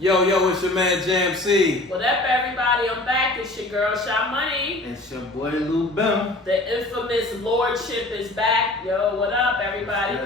Yo, it's your man Jam C. What up, everybody? I'm back. It's your girl, Sha Money. It's your boy, Lou Bim. The infamous Lordship is back. Yo, what up, everybody?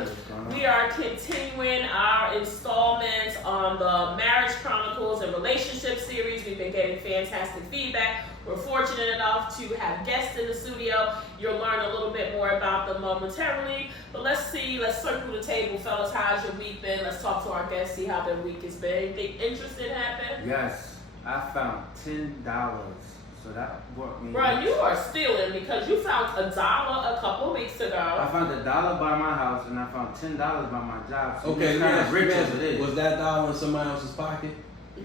We are continuing our installments on the Marriage Chronicles and Relationship series. We've been getting fantastic feedback. We're fortunate enough to have guests in the studio. You'll learn a little bit more about them momentarily. But let's circle the table, fellas. How's your week been? Let's talk to our guests, see how their week has been. Anything interesting happen? Yes, I found $10. So that worked me. Bro, you are stealing because you found $1 a couple of weeks ago. I found $1 by my house and I found $10 by my job. So Okay, kind of rich as it is. Was that dollar in somebody else's pocket?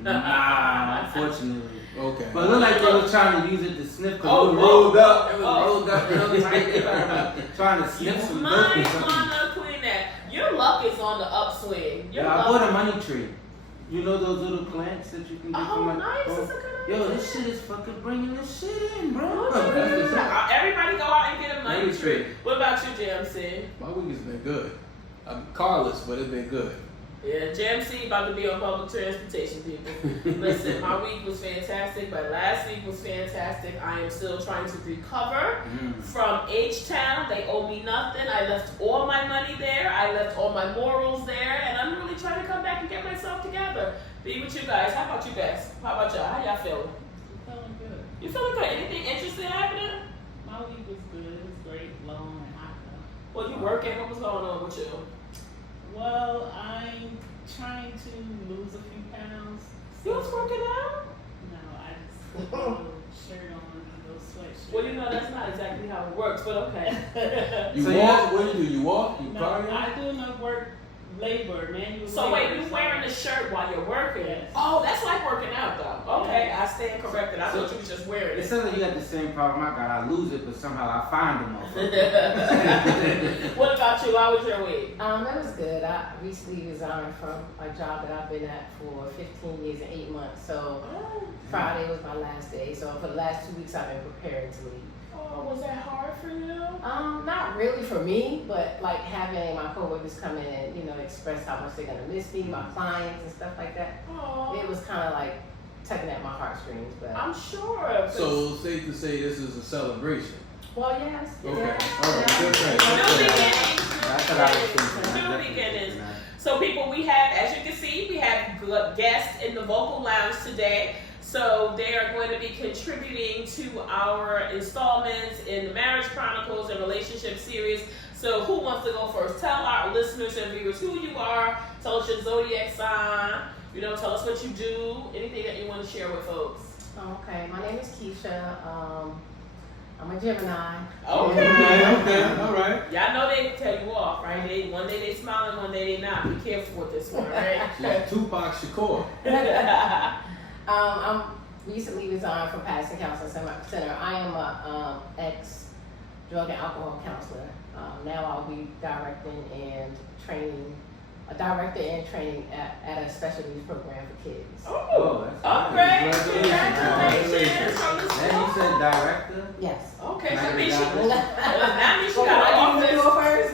Nah, unfortunately. Okay. But it looked like they were trying to use it to sniff. Oh, rolled up. It was rolled up real tight. Trying to sniff some You milk or might something. want to clean that. Your luck is on the upswing. Your Yeah, I luck. bought a money tree. You know those little plants that you can get from Oh, my... nice. That's a good idea. Yo, this shit is fucking bringing this shit in, bro. Everybody go out and get a money Money tree. tree. What about you, JMC? My week has been good. I'm carless, but it's been good. Yeah, JMC about to be on public transportation, people. Listen, my week was fantastic, but last week was fantastic. I am still trying to recover from H-Town. They owe me nothing. I left all my money there. I left all my morals there, and I'm really trying to come back and get myself together. Be with you guys. How about you guys? How about y'all? How y'all feeling? I'm feeling good. You feeling good? Anything interesting happening? My week was good. It was great, long, and hot though. Well, you working? What was going on with you? Well, I'm trying to lose a few pounds. You was working out? No, I just put a little shirt on, a little sweatshirt. Well, you know that's not exactly how it works, but okay. You So walk? What do you do? You walk? You No, cardio? I do enough work, manual So labor. wait, you wearing the shirt while you're working? Yes. Oh, that's like working out though. Okay, I stand corrected. I thought you was just wearing It it. sounds like you got the same problem I got. I lose it, but somehow I find them all. What about you? How was your week? It was good. I recently resigned from a job that I've been at for 15 years and 8 months. So Friday was my last day. So for the last 2 weeks, I've been preparing to leave. Oh, was that hard for you? Not really for me, but like having my coworkers come in and express how much they're gonna miss me, my clients and stuff like that. Oh, It was kind of like tugging at my heartstrings. But I'm sure. So it's safe to say this is a celebration. well, yes. Okay. yes, All right. Good thing. New Good thing. beginnings. That's what I was thinking. New beginnings. So people, we have, as you can see, we have good guests in the vocal lounge today. So they are going to be contributing to our installments in the Marriage Chronicles and Relationship series. So who wants to go first? Tell our listeners and viewers who you are. Tell us your zodiac sign. Tell us what you do. Anything that you want to share with folks. Okay, my name is Keisha. I'm a Gemini. Okay. All right. Y'all know they tell you off, right? One day they smiling, one day they not. Be careful with this one, right? She's Tupac Shakur. I'm recently resigned from Patterson Counseling Center. I am a ex-drug and alcohol counselor. Now I'll be director and training at a special needs program for kids. Oh, that's upgrade! nice. Congratulations from the And you school. said director? Yes. Okay, so Nice. means that means she got an What do you office. do first?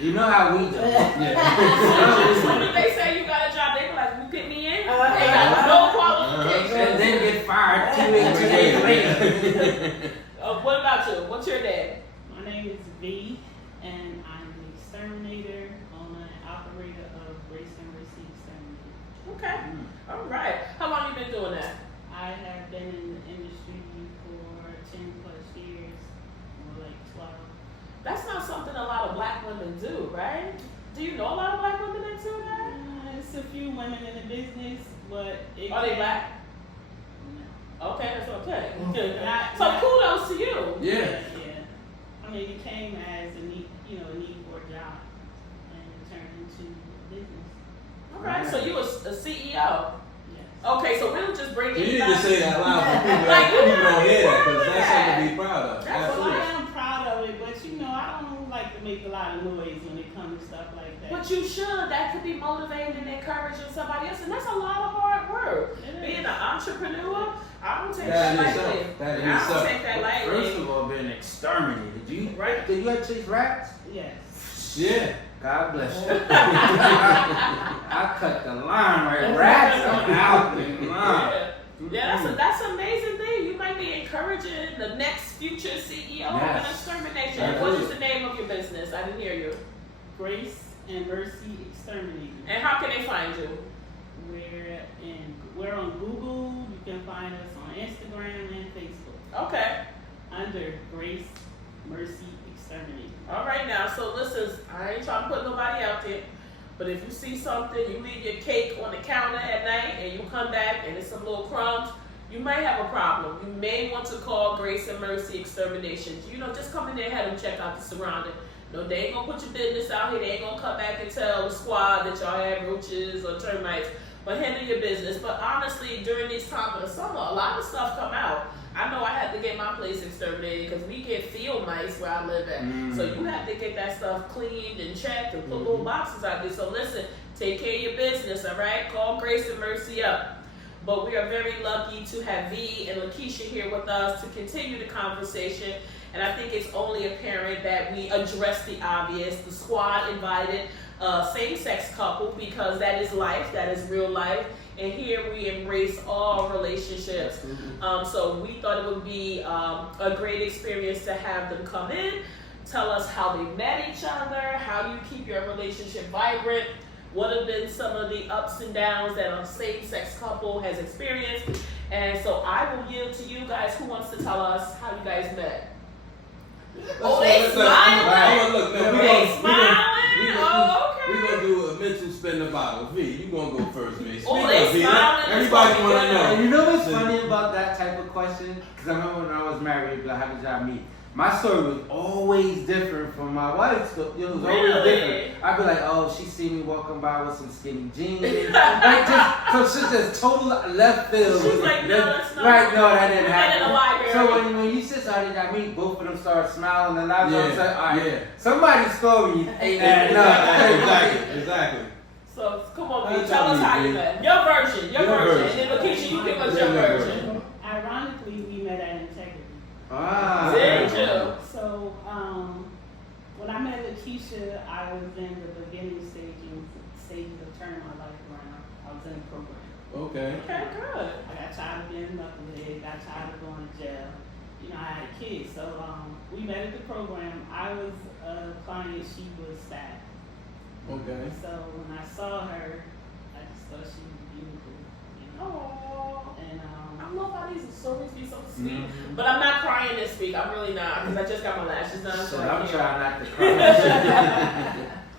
You know how we do. As soon as they say you got a job, they be like, "You get me in?" They got no And qualifications. then get fired 2 days later. What about you? What's your name? My name is Vee, and I'm the exterminator, owner, and operator of Race and Receive Exterminator. Okay. All right. How long you been doing that? I have been in the industry for 10 plus years, or like 12. That's not something a lot of black women do, right? Do you know a lot of black women that do that? It's a few women in the business, but it Are they can- black? No. Okay, that's okay. Not- So not- kudos to you. Yeah. I mean, it came as a need for a job, and it turned into business. All right. So you was a CEO. Yes. Okay, so we'll just bring So you it need back. to say that loud for people Like, that people you don't hear that gotta because be that's proud something of to be proud of. That's Well, Absolutely. I am proud of it, but I don't like to make a lot of noise when it comes to stuff like that. But you should. That could be motivating and encouraging somebody else, and that's a lot of hard work. It is. Being an entrepreneur, I don't take That that in lightly. itself. That in I don't itself. take that lightly. First of all, being exterminated. Right. Did you have chase rats? Yes. Yeah. God bless you. I cut the line right. Rats, I'm out. Yeah, that's an amazing thing. You might be encouraging the next future CEO of an extermination. What is the name of your business? I didn't hear you. Grace and Mercy Exterminating. And how can they find you? We're on Google. You can find us on Instagram and Facebook. Okay. Under Grace Mercy Exterminating. All right now. So listen, I ain't trying to put nobody out there, but if you see something, you leave your cake on the counter at night, and you come back and it's some little crumbs, you might have a problem. You may want to call Grace and Mercy Extermination. You know, just come in there and have them check out the surrounding. No, they ain't gonna put your business out here. They ain't gonna come back and tell the squad that y'all have roaches or termites. But handle your business. But honestly, during these times of the summer, a lot of stuff come out. I know I had to get my place exterminated because we get field mice where I live at. So you have to get that stuff cleaned and checked and put little boxes out there. So listen, take care of your business, all right? Call Grace and Mercy up. But we are very lucky to have Vee and Lakesia here with us to continue the conversation. And I think it's only apparent that we address the obvious. The squad invited a same-sex couple because that is life, that is real life. And here we embrace all relationships. So we thought it would be a great experience to have them come in, tell us how they met each other, how you keep your relationship vibrant, what have been some of the ups and downs that a same-sex couple has experienced. And so I will yield to you guys. Who wants to tell us how you guys met? Oh, they smiling. They smiling. Oh, okay. We're going to do a mental spin the bottle. Vee, you going to go first, man. Oh, they smiling. Everybody want to know. And you know what's funny about that type of question? Because I remember when I was married, like, how did y'all meet? My story was always different from my wife's story. It was always different. I'd be like, oh, she see me walking by with some skinny jeans. Like, so shit just total left field. She's like, no, that's not. Right, no, that didn't happen. In the library. So when you said, how did I meet? Both of them started smiling, and I was like, all right, yeah. Somebody's story ain't adding up. Exactly. So come on, Vee, tell us how you met. Your version. And then Lakesia, you give us your version. Ironically, we met at Integrity. Very true. So when I met Lakesia, I was in the beginning stages of turning my life around. I was in the program. Okay, good. I got tired of being a knucklehead, got tired of going to jail. You know, I had a kid. So we met at the program. I was a client, she was staff. Okay. So when I saw her, I just thought she was beautiful. You know? And I love how these stories be so sweet. But I'm not crying this week. I'm really not, because I just got my lashes done. So I'm trying not to cry.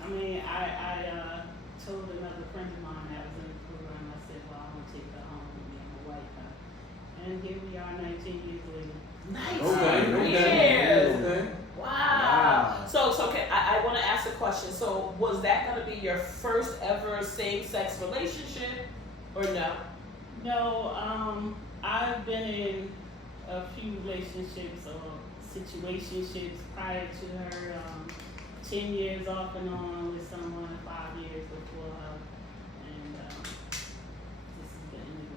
I mean, I told another friend of mine that was in the program, I said, well, I'm going to take her home with me. I'm a white guy. And here we are 19 years later. 19 years. Okay. Wow. So I want to ask a question. So was that going to be your first ever same-sex relationship or no? No, I've been in a few relationships or situationships prior to her. 10 years off and on with someone, 5 years before her, and this is the end of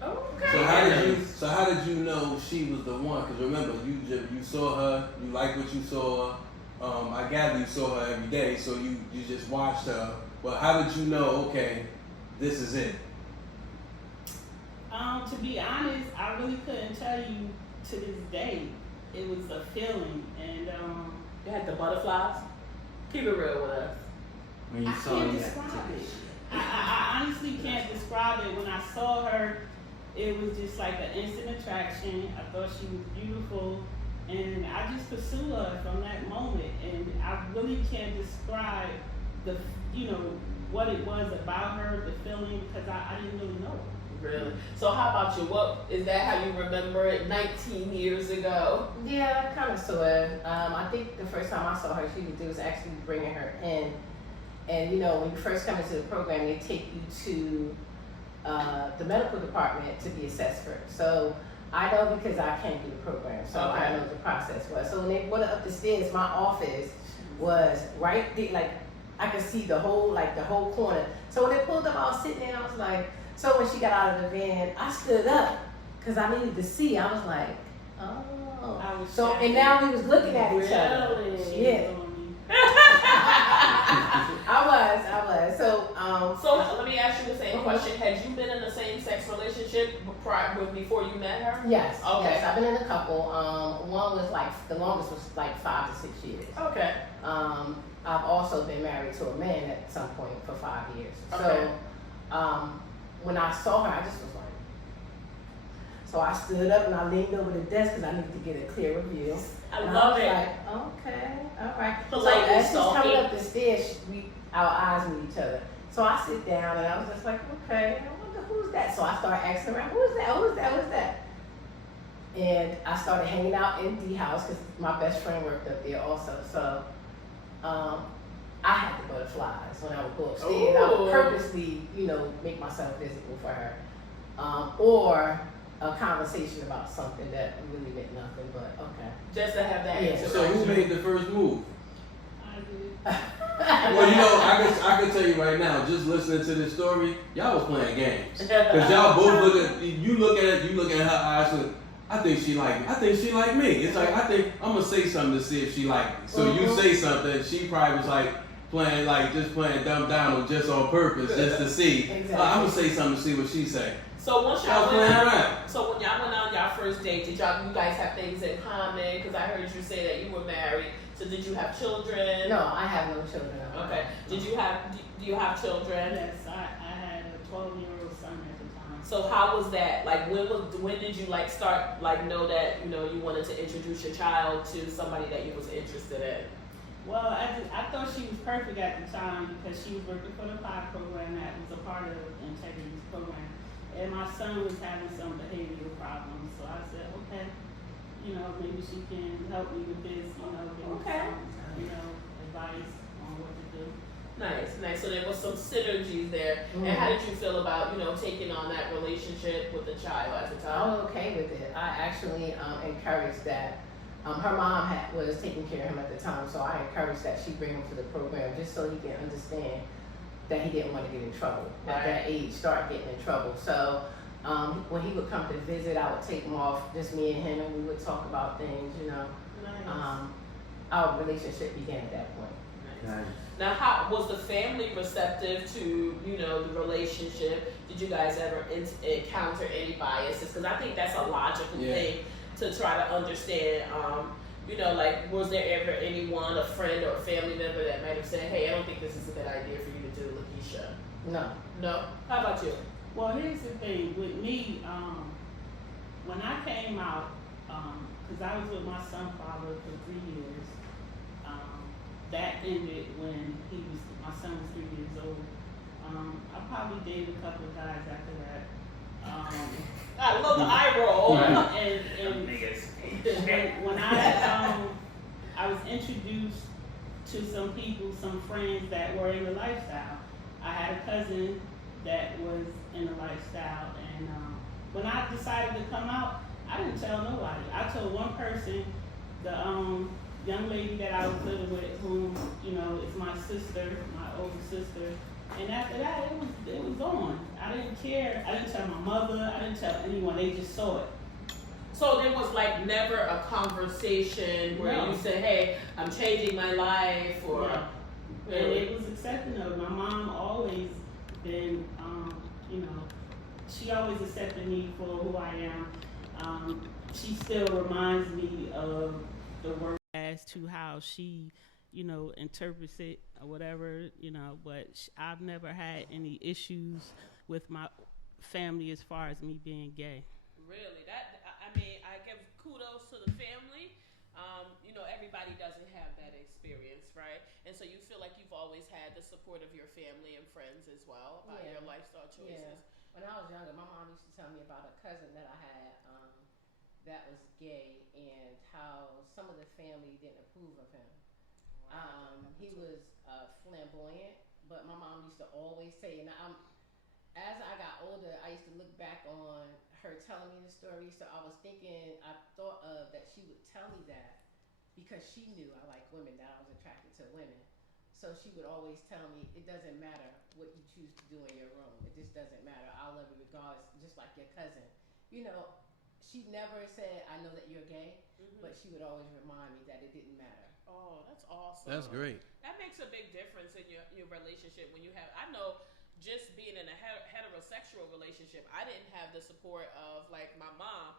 the road. Okay. So how did you know she was the one? Because remember, you saw her, you liked what you saw. I gather you saw her every day, so you just watched her. Well, how did you know? Okay, this is it. To be honest, I really couldn't tell you to this day. It was a feeling, and You had the butterflies? Keep it real with us. When you I saw can't it, describe it. I honestly can't describe it. When I saw her, it was just like an instant attraction. I thought she was beautiful, and I just pursued her from that moment. And I really can't describe what it was about her, the feeling, because I didn't really know. Really? So how about you? What is that? How you remember it 19 years ago? Yeah, kind of sort of. I think the first time I saw her, she was actually bringing her in. And you know, when you first come into the program, they take you to the medical department to be assessed first. So I know because I came through the program, so I know what the process was. So when they went up the stairs, my office was right there, like I could see the whole corner. So when they pulled up, I was sitting there, I was like, so when she got out of the van, I stood up because I needed to see. I was like, oh. So, and now we was looking at each other. Really? Yeah. before you met her? Yes. Okay. Yes, I've been in a couple. One was like, the longest was like 5 to 6 years. Okay. I've also been married to a man at some point for 5 years. Okay. So, when I saw her, I just was like, so I stood up and I leaned over the desk because I needed to get a clearer view. I And love was it. like, okay, all right. So Politely as she's coming stalking. up the stairs, our eyes meet each other. So I sit down and I was just like, okay, I wonder who's that? So I started asking around, who's that? Who's that? Who's that? And I started hanging out in D house because my best friend worked up there also. So I had to go to Flies when I would go upstairs. I would purposely, make myself visible for her. Or a conversation about something that really meant nothing, but okay. Just to have that Yeah. interaction. So who made the first move? I did. Well, I could tell you right now, just listening to this story, y'all was playing games. Cause y'all both you look at her eyes and I think she like me. It's like, I think I'm gonna say something to see if she like me. So you say something, she probably was like playing dumb down just on purpose, just to see. Exactly. I'm gonna say something to see what she say. So once Y'all y'all playing went out, around. so when y'all went on y'all first date, did you guys have things in common? Because I heard you say that you were married. So did you have children? No, I have no children. Okay. Do you have children? Yes, I had a 12-year-old son at the time. So how was that? Like when did you start know that you wanted to introduce your child to somebody that you was interested in? Well, I thought she was perfect at the time because she was working for the POD program that was a part of the Integrity's program. And my son was having some behavioral problems. So I said, okay, maybe she can help me with this, give me Okay. some, advice on what to do. Nice. So there was some synergies there. Mm. And how did you feel about taking on that relationship with the child at the I time? was okay with it. I actually encouraged that. Her mom was taking care of him at the time, so I encouraged that she bring him to the program just so he can understand that he didn't want to get in trouble. At that age, start getting in trouble. So when he would come to visit, I would take him off, just me and him, and we would talk about things, Nice. Our relationship began at that point. Nice. Now, how was the family receptive to the relationship? Did you guys ever encounter any biases? Because I think that's a logical thing to try to understand. Was there ever anyone, a friend or a family member that might have said, "Hey, I don't think this is a good idea for you to do, Lakesia"? No. How about you? Well, here's the thing with me. When I came out, because I was with my son's father for 3 years, that ended when my son was 3 years old. I probably dated a couple of guys after that. I love the eye roll. And when I was introduced to some people, some friends that were in the lifestyle. I had a cousin that was in the lifestyle, and when I decided to come out, I didn't tell nobody. I told one person, the young lady that I was living with, whom is my sister, my older sister. And after that, it was on. I didn't care. I didn't tell my mother. I didn't tell anyone. They just saw it. So there was never a conversation where you said, "Hey, I'm changing my life," or and it was accepting of it. My mom always been, she always accepted me for who I am. She still reminds me of the word as to how she, interprets it or whatever, but I've never had any issues with my family as far as me being gay. Really? I give kudos to the family. Everybody doesn't have that experience, right? And so you feel like you've always had the support of your family and friends as well about your lifestyle choices. Yeah. When I was younger, my mom used to tell me about a cousin that I had that was gay and how some of the family didn't approve of him. He was flamboyant, but my mom used to always say, and as I got older, I used to look back on her telling me the story. So I thought of that she would tell me that because she knew I like women, that I was attracted to women. So she would always tell me, it doesn't matter what you choose to do in your room. It just doesn't matter. I'll love you regardless, just like your cousin. She never said, I know that you're gay, but she would always remind me that it didn't matter. Oh, that's awesome. That's great. That makes a big difference in your relationship when you have. I know just being in a heterosexual relationship, I didn't have the support of like my mom.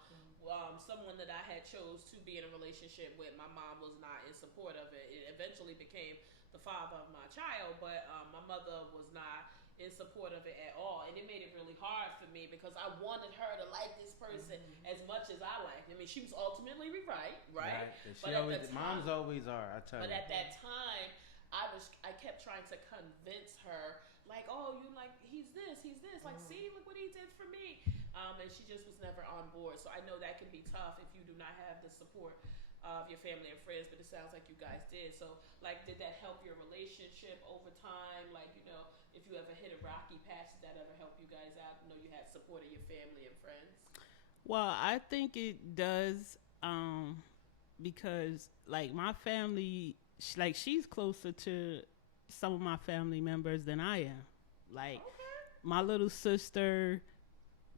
Someone that I had chose to be in a relationship with, my mom was not in support of it. It eventually became the father of my child, but my mother was not in support of it at all, and it made it really hard for me because I wanted her to like this person as much as I liked. I mean, she was ultimately right? She always, moms always are. I tell you. But at that time, I kept trying to convince her, like, oh, you like, he's this, like, see, look what he did for me, and she just was never on board. So I know that can be tough if you do not have the support of your family and friends, but it sounds like you guys did. So, like, did that help your relationship over time? Like, you know, if you ever hit a rocky patch, did that ever help you guys out? You know, you had support of your family and friends. Well, I think it does, because like my family, like she's closer to some of my family members than I am. Like my little sister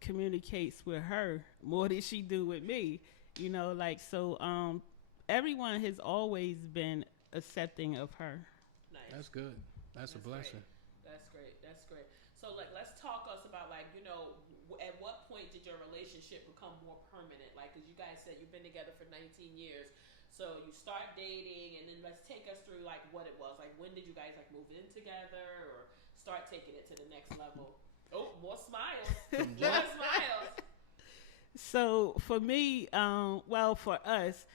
communicates with her more than she do with me. You know, like, so everyone has always been accepting of her. Nice. That's good. That's a blessing. Great. That's great. So, like, let's talk us about, like, you know, at what point did your relationship become more permanent? Like, because you guys said you've been together for 19 years. So you start dating, and then let's take us through, like, what it was. Like, when did you guys, like, move in together or start taking it to the next level? Oh, more smiles. More smiles. So for me, well, for us,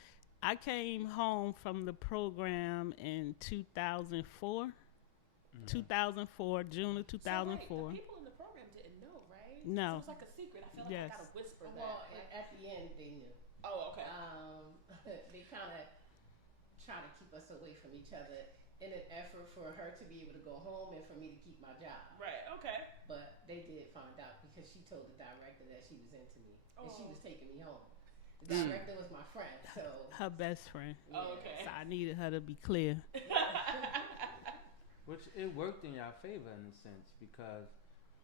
I came home from the program in 2004. Mm-hmm. 2004, June of 2004. So wait, the people in the program didn't know, right? No. So it was like a secret. I feel like I gotta whisper that. Well, at the end, they knew. Oh, okay. They kind of try to keep us away from each other in an effort for her to be able to go home and for me to keep my job. Right, okay. But they did find out because she told the director that she was into me and she was taking me home. The director was my friend, so her best friend. Yeah. Oh, okay. So I needed her to be clear. Which it worked in your favor in a sense because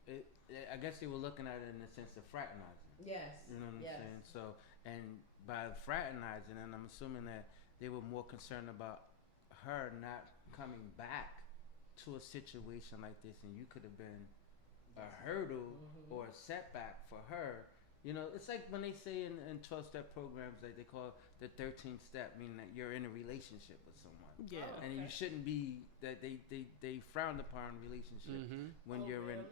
I guess they were looking at it in the sense of fraternizing. Yes. You know what I'm saying? So, and by fraternizing, and I'm assuming that they were more concerned about her not coming back to a situation like this, and you could have been a hurdle or a setback for her. You know, it's like when they say in 12-step programs, like they call it the 13th step, meaning that you're in a relationship with someone. Yeah. Oh, and you shouldn't be, that they frown upon relationships when you're in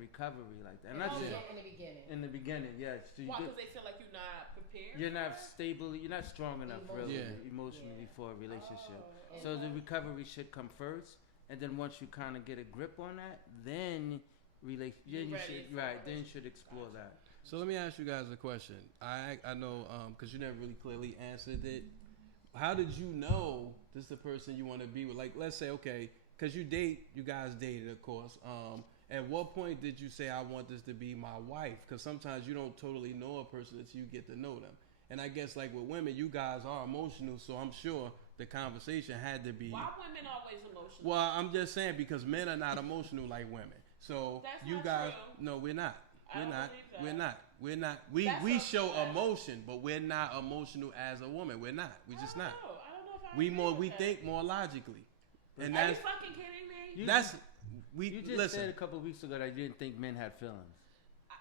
recovery like that. And that's in the beginning. In the beginning, yes. So why? Because they feel like you're not prepared. You're not stable. You're not strong enough emotionally for a relationship. So the recovery should come first, and then once you kind of get a grip on that, then you should explore that. So let me ask you guys a question. I know because you never really clearly answered it. How did you know this is the person you want to be with? Like, let's say, okay, because you guys dated, of course. At what point did you say, I want this to be my wife? Because sometimes you don't totally know a person until you get to know them. And I guess, like with women, you guys are emotional, so I'm sure the conversation had to be. Why women always emotional? Well, I'm just saying because men are not emotional like women. So that's you not true. No, we're not. We're not. We show emotion, but we're not emotional as a woman. We're not. We're just not. I don't know if we think more logically. And are that's you fucking kidding me? You just said a couple of weeks ago that you didn't think men had feelings.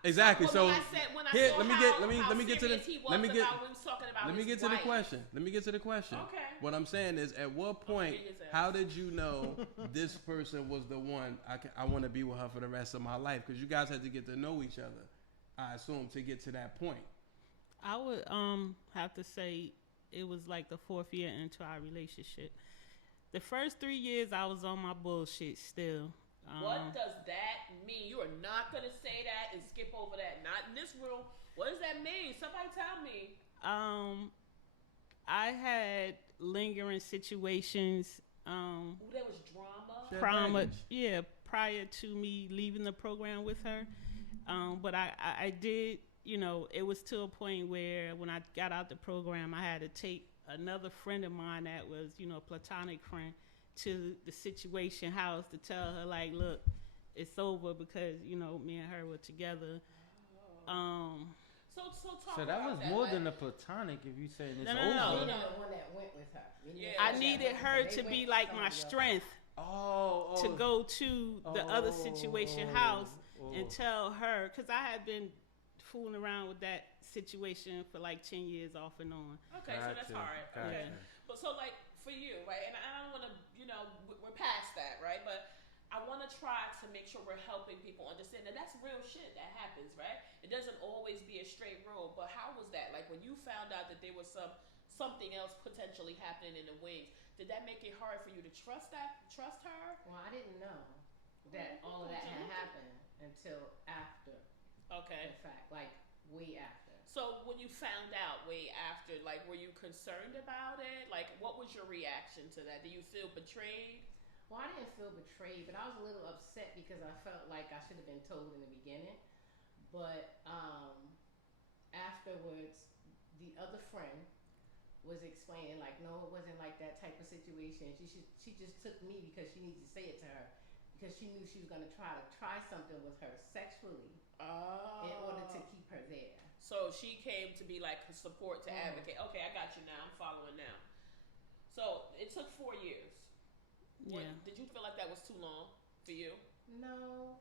Exactly. Well, Let me get to the question. Okay. What I'm saying is, at what point, how did you know this person was the one I want to be with her for the rest of my life? Because you guys had to get to know each other, I assume, to get to that point. I would have to say it was like the 4th year into our relationship. The first 3 years I was on my bullshit still. What does that mean? You are not going to say that and skip over that. Not in this room. What does that mean? Somebody tell me. I had lingering situations. There was drama? Prior to me leaving the program with her. But I did, you know, it was to a point where when I got out the program, I had to take another friend of mine that was, you know, a platonic friend to the situation house to tell her, like, look, it's over because, you know, me and her were together. So that was more than a platonic if you saying it's over. No. The one that went with her. I needed her to be like my strength. to go to the other situation house and tell her, because I had been fooling around with that situation for like 10 years off and on. Okay, so that's hard. Gotcha. Okay. But so like for you, right, and I don't want to, we're past that, right? But I want to try to make sure we're helping people understand that that's real shit that happens, right? It doesn't always be a straight road. But how was that? Like when you found out that there was something else potentially happening in the wings, did that make it hard for you to trust her? Well, I didn't know that all of that had happened until after Okay. the fact, like way after. So when you found out way after, like, were you concerned about it? Like, what was your reaction to that? Did you feel betrayed? Well, I didn't feel betrayed, but I was a little upset because I felt like I should have been told in the beginning. But afterwards, the other friend was explaining, like, no, it wasn't like that type of situation. She just took me because she needed to say it to her, because she knew she was going to try something with her sexually in order to keep her there. So she came to be like support, to advocate. Okay, I got you now. I'm following now. So it took 4 years. Yeah. Did you feel like that was too long for you? No,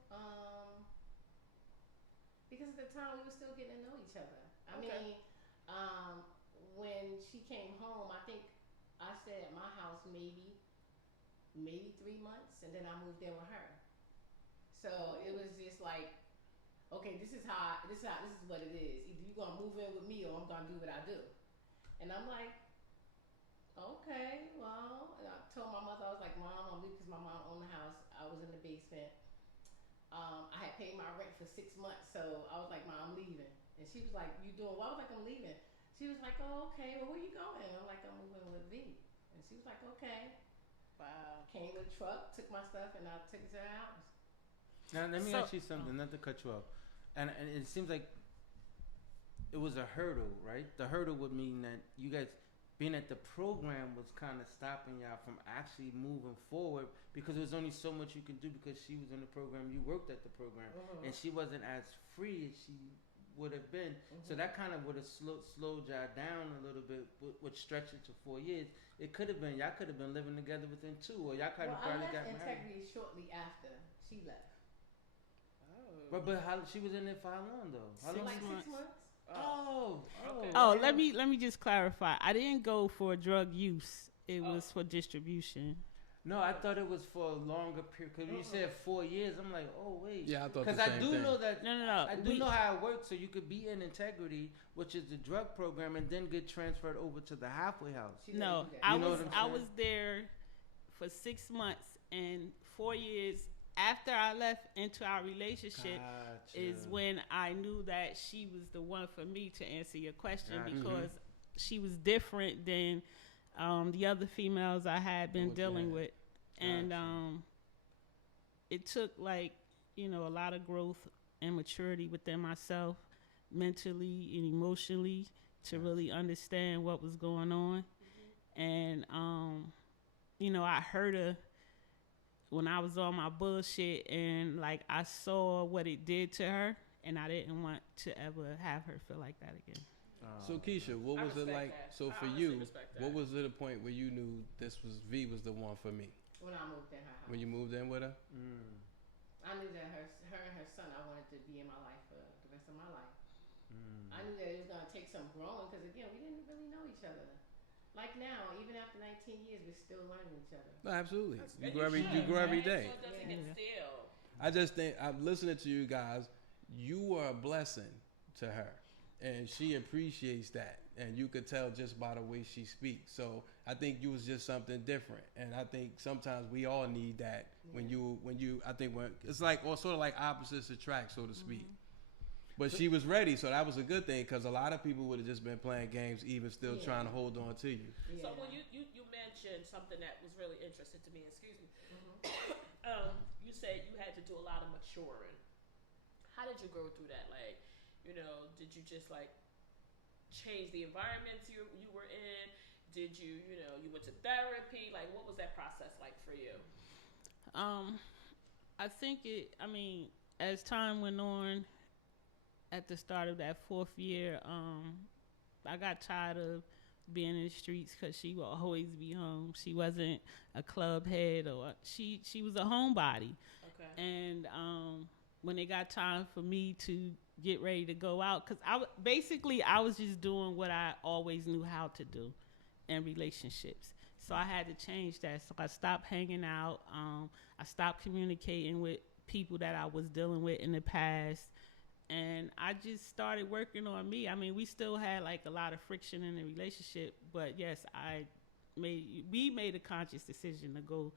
because at the time we were still getting to know each other. I Okay. mean, when she came home, I think I stayed at my house maybe 3 months, and then I moved in with her. So it was just like, okay, this is what it is. Either you're gonna move in with me or I'm gonna do what I do. And I'm like, okay, well, and I told my mother, I was like, Mom, I'm leaving, because my mom owned the house. I was in the basement. I had paid my rent for 6 months, so I was like, Mom, I'm leaving. And she was like, you doing what? I was like, I'm leaving. She was like, oh, okay, well, where you going? I'm like, I'm moving with Vee. And she was like, okay. Wow. Came with a truck, took my stuff, and I took it to her house. Now let me ask you something, not to cut you off. And it seems like it was a hurdle, right? The hurdle would mean that you guys being at the program was kind of stopping y'all from actually moving forward, because there was only so much you can do because she was in the program, you worked at the program, and she wasn't as free as she would have been. So that kind of would have slowed y'all down a little bit, would stretch it to 4 years. It could have been, y'all could have been living together within 2, or y'all could have probably got married. Integrity shortly after she left. Oh. But how, she was in there for how long though? How long? Like 6 months. Okay. Oh, let me just clarify. I didn't go for drug use. It was for distribution. No, I thought it was for a longer period. Because when you said 4 years, I'm like, oh wait. Yeah, I thought because the same I do thing. know that. No. I do know how it works. So you could be in integrity, which is the drug program, and then get transferred over to the halfway house. No, I was there for 6 months, and 4 years after I left into our relationship is when I knew that she was the one for me, to answer your question, because she was different than the other females I had been dealing with. And it took a lot of growth and maturity within myself, mentally and emotionally, to really understand what was going on. And I heard her when I was on my bullshit, and I saw what it did to her, and I didn't want to ever have her feel like that again. So Keisha, what was it like? That. So for you, what was it a point where you knew Vee was the one for me? When I moved in her house. When you moved in with her? I knew that her and her son, I wanted to be in my life for the rest of my life. I knew that it was going to take some growing, because again, we didn't really know each other. Like now, even after 19 years, we're still learning each other. No, absolutely. You should, grow every right? day. So it doesn't get stale. I just think, I'm listening to you guys, you were a blessing to her. And she appreciates that. And you could tell just by the way she speaks. So I think you was just something different. And I think sometimes we all need that when it's like, or sort of like opposites attract, so to speak. But she was ready, so that was a good thing, because a lot of people would have just been playing games, even still trying to hold on to you. Yeah. So when you mentioned something that was really interesting to me, excuse me, you said you had to do a lot of maturing. How did you go through that? Did you just change the environments you were in? Did you went to therapy? What was that process like for you? I think as time went on, at the start of that 4th year, I got tired of being in the streets because she will always be home. She wasn't a club head she was a homebody. Okay. And when it got time for me to get ready to go out, because I was just doing what I always knew how to do in relationships. So I had to change that. So I stopped hanging out. I stopped communicating with people that I was dealing with in the past. And I just started working on me. I mean, we still had like a lot of friction in the relationship, but yes, we made a conscious decision to go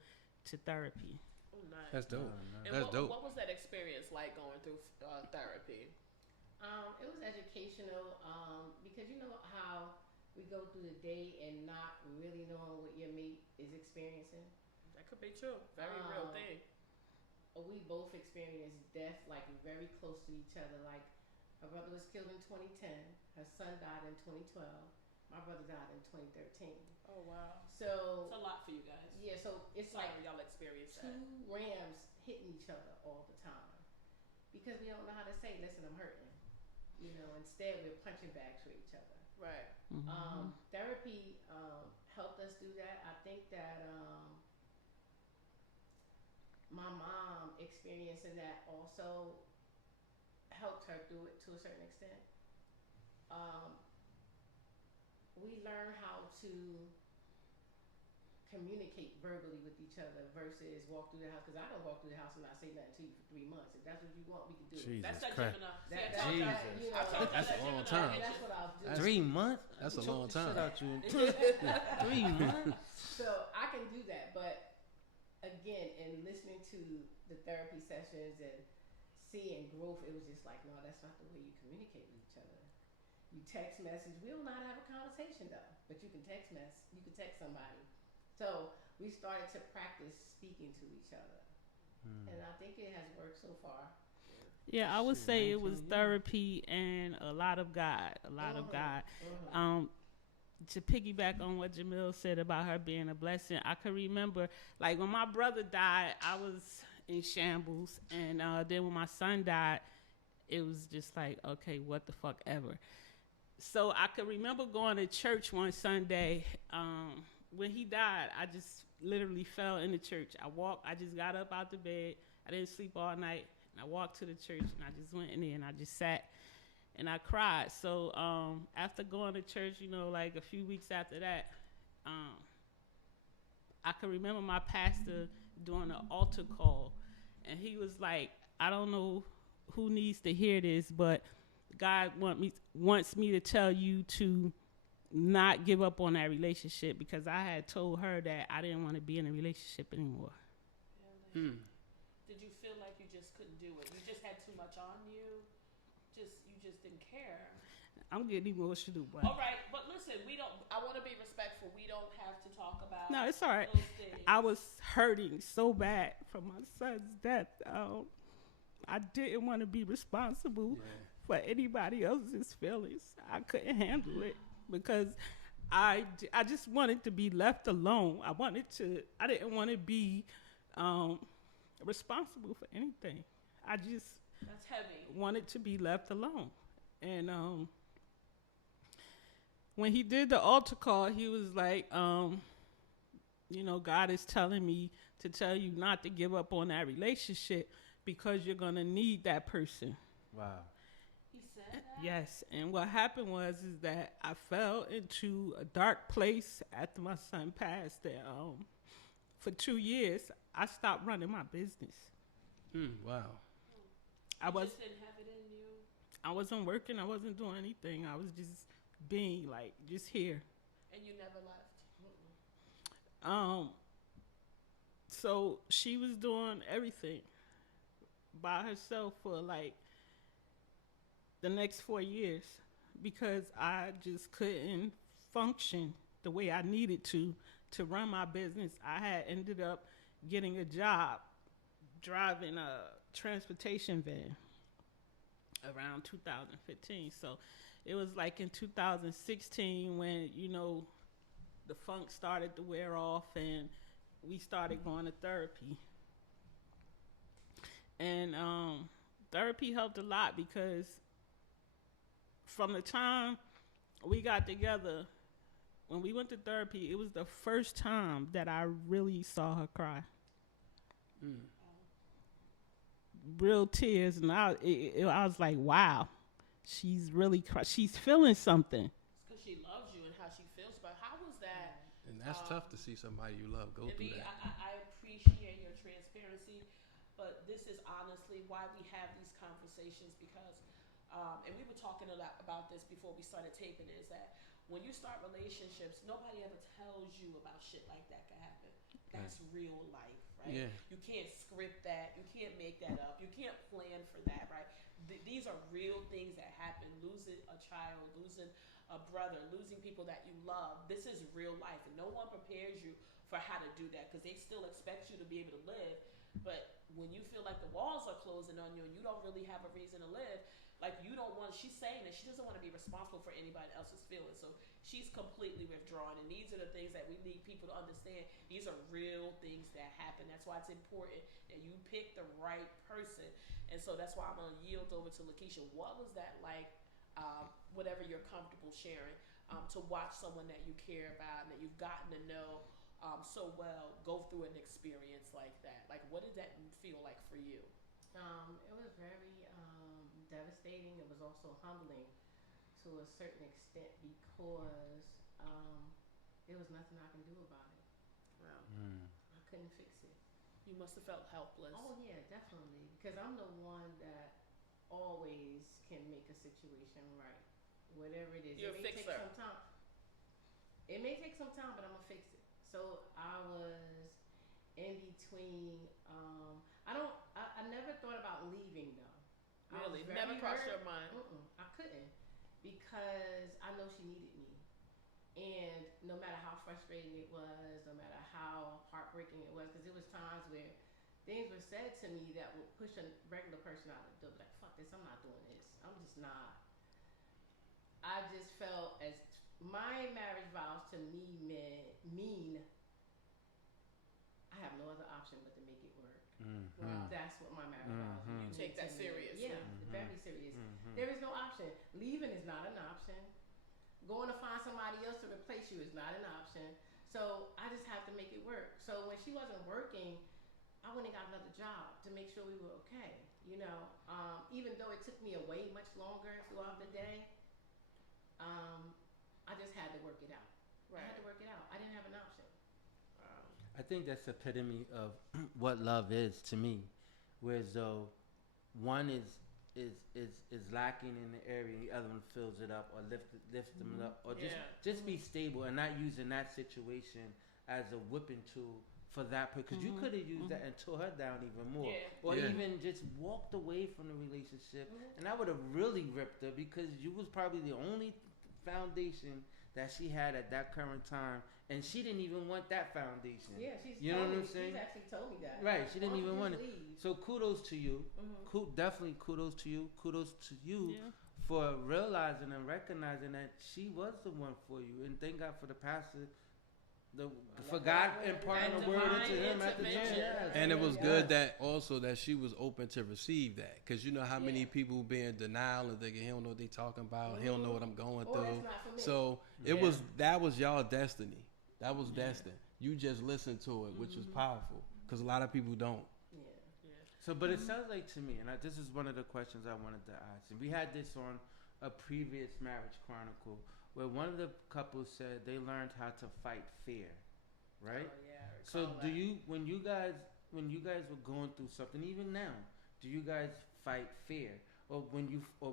to therapy. Oh, nice. That's dope. And That's dope. What was that experience like going through therapy? It was educational because you know how we go through the day and not really knowing what your mate is experiencing. That could be true. Very real thing. We both experienced death like very close to each other. Like her brother was killed in 2010, her son died in 2012, my brother died in 2013. Oh wow. So it's a lot for you guys. Yeah, so it's Sorry, like y'all experienced two that. rams hitting each other all the time because we don't know how to say, listen, I'm hurting. You know, instead we're punching bags for each other. Right. Mm-hmm. Therapy helped us do that. I think that my mom experiencing that also helped her through it to a certain extent. We learned how to communicate verbally with each other versus walk through the house. Because I don't walk through the house and not say nothing to you for 3 months. If that's what you want, we can do it. Jesus That's that Christ. Gemini. That's See, I told Jesus. you. I told you That's that a long Gemini. time. And that's what I'll do. 3 months? That's a long Choke the shit time. out you. 3 months. So I can do that, but again, in listening to the therapy sessions and seeing growth, it was just like, no, that's not the way you communicate with each other. You text message. We don't know how to have a conversation though, but you can text somebody. So we started to practice speaking to each other, and I think it has worked so far. Yeah, I would Shit, say it 19 was years. therapy and a lot of God, To piggyback on what Jamil said about her being a blessing, I can remember, like, when my brother died, I was in shambles. And then when my son died, it was just like, okay, what the fuck ever. So I could remember going to church one Sunday. When he died, I just literally fell in the church. I just got up out the bed. I didn't sleep all night. And I walked to the church, and I just went in there, and I just sat. And I cried. So after going to church, like a few weeks after that, I can remember my pastor doing an altar call. And he was like, I don't know who needs to hear this, but God wants me to tell you to not give up on that relationship, because I had told her that I didn't want to be in a relationship anymore. Did you feel like you just couldn't do it? You just had too much on you? You just didn't care. I'm getting emotional, but all right, but listen, I want to be respectful. We don't have to talk about no, it's all right. those things. I was hurting so bad from my son's death. I didn't want to be responsible for anybody else's feelings. I couldn't handle it because I just wanted to be left alone. I didn't want to be responsible for anything. I just That's heavy. wanted to be left alone. And when he did the altar call, he was like, God is telling me to tell you not to give up on that relationship because you're going to need that person. Wow. He said that? Yes. And what happened was that I fell into a dark place after my son passed. And, for 2 years, I stopped running my business. Wow. You just didn't have it in you? I wasn't working. I wasn't doing anything. I was just being just here. And you never left? So she was doing everything by herself for the next 4 years because I just couldn't function the way I needed to run my business. I had ended up getting a job driving a transportation van around 2015. So it was in 2016 when, the funk started to wear off and we started going to therapy. And therapy helped a lot because from the time we got together, when we went to therapy, it was the first time that I really saw her cry. Real tears, and I was like, wow, she's really she's feeling something. It's because she loves you and how she feels. But how was that? And that's tough to see somebody you love go through that. I appreciate your transparency, but this is honestly why we have these conversations because, and we were talking a lot about this before we started taping, is that when you start relationships, nobody ever tells you about shit like that can happen. That's real life, right? Yeah. You can't script that. You can't make that up. You can't plan for that, right? These are real things that happen. Losing a child, losing a brother, losing people that you love. This is real life, and no one prepares you for how to do that because they still expect you to be able to live. But when you feel like the walls are closing on you and you don't really have a reason to live, like you don't want, she's saying that she doesn't want to be responsible for anybody else's feelings. So she's completely withdrawn. And these are the things that we need people to understand. These are real things that happen. That's why it's important that you pick the right person. And so that's why I'm going to yield over to Lakesia. What was that like, whatever you're comfortable sharing, to watch someone that you care about and that you've gotten to know so well go through an experience like that? Like, what did that feel like for you? It was very devastating. It was also humbling to a certain extent because there was nothing I can do about it. Wow. I couldn't fix it. You must have felt helpless. Oh yeah, definitely. Because I'm the one that always can make a situation right, whatever it is. You're It a may fixer. take some time. It may take some time, but I'm gonna fix it. So I was in between. I never thought about leaving though. I Really? was very Never crossed hurt. your mind? I couldn't because I know she needed me. And no matter how frustrating it was, no matter how heartbreaking it was, because there was times where things were said to me that would push a regular person out the door. Like, fuck this, I'm not doing this. I'm just not. I just felt as my marriage vows to me mean I have no other option but to make it work. Wow. That's what my marriage vows mean. You take that to me. serious. Yeah, very serious. There is no option. Leaving is not an option. Going to find somebody else to replace you is not an option. So I just have to make it work. So when she wasn't working, I went and got another job to make sure we were okay. You know, even though it took me away much longer throughout the day, I just had to work it out. Right. I had to work it out. I didn't have an option. I think that's the epitome of what love is to me. Whereas though one is lacking in the area and the other one fills it up or lifts them up or just be stable and not using that situation as a whipping tool for that person. Because you could have used that and tore her down even more. Yeah. Or even just walked away from the relationship and that would have really ripped her because you was probably the only foundation that she had at that current time, and she didn't even want that foundation. Yeah, she's you know what I'm saying? She's actually told me that. Right, she didn't even want it. Leave. So kudos to you. Definitely kudos to you. Kudos to you for realizing and recognizing that she was the one for you, and thank God for the pastor. For God imparting a word into him at the end. Yes. And it was good that also that she was open to receive that, because you know how many people be in denial and thinking he don't know what they talking about, he don't know what I'm going through. That's not for me. So that was y'all destiny. That was destined. You just listened to it, which was powerful, because a lot of people don't. Yeah. So, but it sounds like to me, and this is one of the questions I wanted to ask, and we had this on a previous Marriage Chronicle, where one of the couples said they learned how to fight fear, right? Oh, yeah, So do you, when you guys were going through something, even now, do you guys fight fear? Or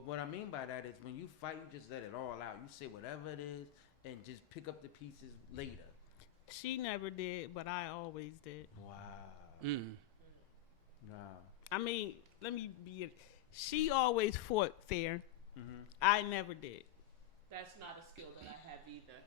what I mean by that is when you fight, you just let it all out. You say whatever it is and just pick up the pieces later. She never did, but I always did. Wow. Wow. I mean, let me be. She always fought fair. I never did. That's not a skill that I have either.